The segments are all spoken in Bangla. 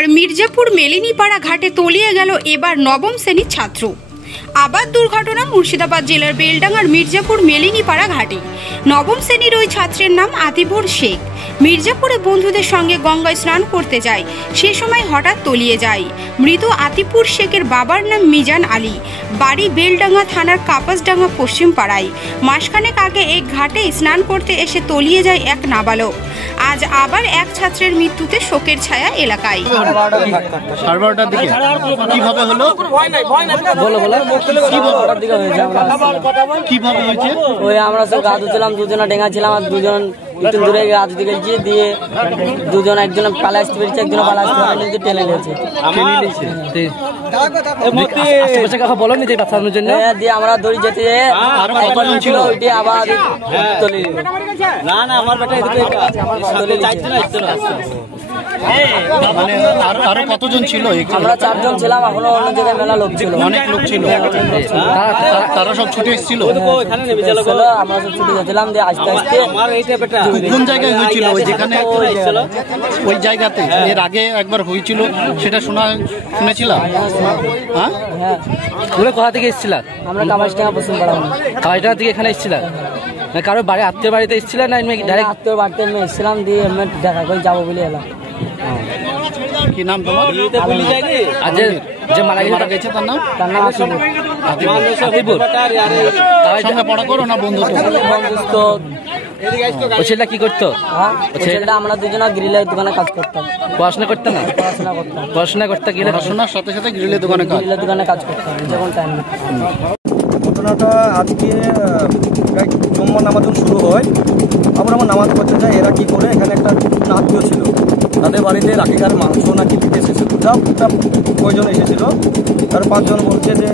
বেলডাঙ্গার মির্জাপুর মেলিনীপাড়া ঘাটে তলিয়ে গেল এবার নবম শ্রেণীর ছাত্র। আবার দুর্ঘটনা মুর্শিদাবাদ জেলার বেলডাঙ্গার মির্জাপুর মেলিনীপাড়া ঘাটে। নবম শ্রেণীর ওই ছাত্রের নাম আতিবুর শেখ। মির্জাপুরে বন্ধুদের সঙ্গে গঙ্গায় স্নান করতে যায়, সে সময় হঠাৎ তলিয়ে যায়। মৃত আতিবুর শেখের বাবার নাম মিজান আলী, বাড়ি বেলডাঙ্গা থানার কাপাসডাঙ্গা পশ্চিম পাড়ায়। মাসখানেক আগে এই ঘাটে স্নান করতে এসে তলিয়ে যায় এক নাবালক। আজ আবার এক ছাত্রের মৃত্যুতে শোকের ছায়া এলাকায়। আমরা সব গা ধুছিলাম, দুজনে ডেঙ্গা ছিলাম আর দুজন একটু দূরে গা ধুতে গেছি, দিয়ে দুজন একজন পালা আসতে পেরেছে, একজন পালা আসতে পারেনি, টেনে নিয়েছে। দিয়ে আমরা দড়ি যেতে ছিল আবার আরো কতজন ছিল? আমরা 4 জন ছিলাম, এখনো অন্য জায়গায় মেলা লোক ছিল, অনেক লোক ছিল। তারা সব ছুটে এসেছিল, আমরা সব ছুটে যাচ্ছিলাম। দিয়ে আস্তে আস্তে কোন জায়গায় হয়েছিল? ওই যেখানে ওই জায়গাতে এর আগে একবার হয়েছিল, সেটা শুনেছিলাম। হ্যাঁ, কোথা থেকে এসেছিলাম? আমরা কাপাসডাঙ্গা পশ্চিম পাড়া। কাপাসডাঙ্গা থেকে এখানে এসেছিলাম? কারো বাড়ি আত্মীয় বাড়িতে এসেছিলেন না আত্মীয় বাড়িতে আমি এসেছিলাম, দিয়ে এমনি দেখা করে যাবো বলে এলাম। কি নাম তোমার? আর যে মারা গেছে তার নাম? তার নাম আতিবুর। সঙ্গে পড়া করো না বন্ধু? ও ছেলেটা কি করতো? ছেলেটা আমরা দুজনে গ্রিলের দোকানে কাজ করতাম। পড়াশোনা করতাম না? পড়াশোনা করতে গেলে পড়াশোনার সাথে সাথে গ্রিলের দোকানে কাজ করতাম যখন টাইম। ঘটনাটা আজকে জুম্মার নামাজ শুরু হয়, আমরা আমার নামাজ পড়তে যাই। এরা কি করে, এখানে একটা আত্মীয় ছিল, তাদের বাড়িতে রাখিকার মাংস নাকি দিতে এসেছিল, যা কয়জন এসেছিল। তার 5 জন বলছে যে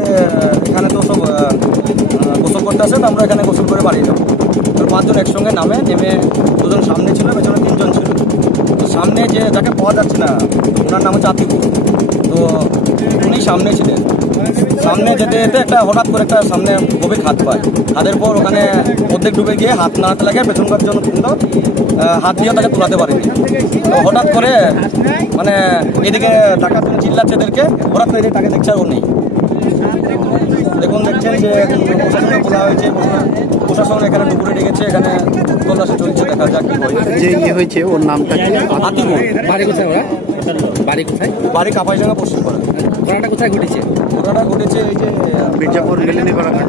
এখানে তো সব গোসল করতে আসে, তো আমরা এখানে গোসল করে বাড়ি যাবো। তার 5 জন একসঙ্গে নেমে 2 জন সামনে ছিল, পেছনে 3 জন ছিল। তো সামনে যে যাকে পাওয়া যাচ্ছে না, ওনার নাম হচ্ছে আতিবুর, তো উনি সামনে ছিলেন। সামনে যেতে যেতে একটা হঠাৎ করে একটা সামনে গভীর খাদ পায়। খাদের পর ওখানে অর্ধেক ডুবে গিয়ে হাত নাড়াতে লাগে, পেছনকার জন্য কিন্তু হাত দিয়ে তাকে তোলাতে পারেনি। তো হঠাৎ করে মানে এদিকে টাকা চিল্লাচ্ছে এদেরকে, হঠাৎ করে তাকে দেখছে আর ও নেই। দেখুন, দেখছেন যে প্রশাসনে বলা হয়েছে, প্রশাসন এখানে ডুবুরে ডেকেছে, এখানে তল্লাশি চলছে, দেখা যাক কি হয়। যে ইয়ে হয়েছে ওর নামটা কি? আতিবুর। বাড়ি কোথায় ওরা? বাড়ি কোথায়? বাড়ি কাপাসডাঙ্গা পশ্চিম পাড়া। ঘটনাটা কোথায় ঘটেছে? ঘটনাটা ঘটেছে এই যে মির্জাপুর মেলিনীপাড়া ঘাট।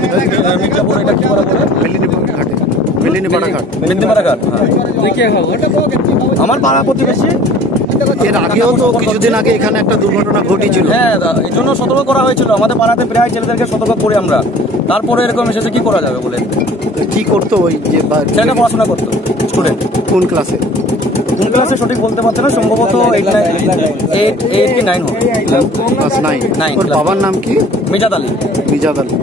মির্জাপুর, এটা কি বলা বলে? মেলিনীপাড়া ঘাট। মেলিনীপাড়া ঘাট। আমার পাড়া প্রতিবেশী। এর আগেও তো কিছুদিন আগে এখানে একটা দুর্ঘটনা ঘটেছিল। হ্যাঁ, এই জন্য সতর্ক করা হয়েছিল। আমাদের পাড়াতে প্রায় ছেলেদেরকে সতর্ক করি আমরা, তারপরে এরকম এসেছে, কি করা যাবে বলে। কি করতো ওই যে ছেলেটা? পড়াশোনা করতো, স্টুডেন্ট। কোন ক্লাসে? কোন ক্লাসে সঠিক বলতে পারছে না, সম্ভবত 8 কি 9 হবে। ক্লাস 9। ওর বাবার নাম কি? মিজাদ আলী। মিজাদ আলী।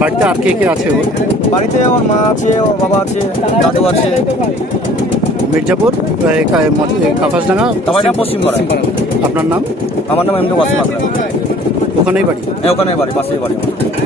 বাড়িতে আর কে কে আছে ওর? বাড়িতে ওর মা আছে, ওর বাবা আছে, দাদু আছে। মির্জাপুর কাপাসডাঙ্গা পশ্চিম পাড়া। আপনার নাম? আমার নাম এমডি ওয়াসিম। ওখানেই বাড়ি? ওখানে বাড়ি, পাশেই বাড়ি।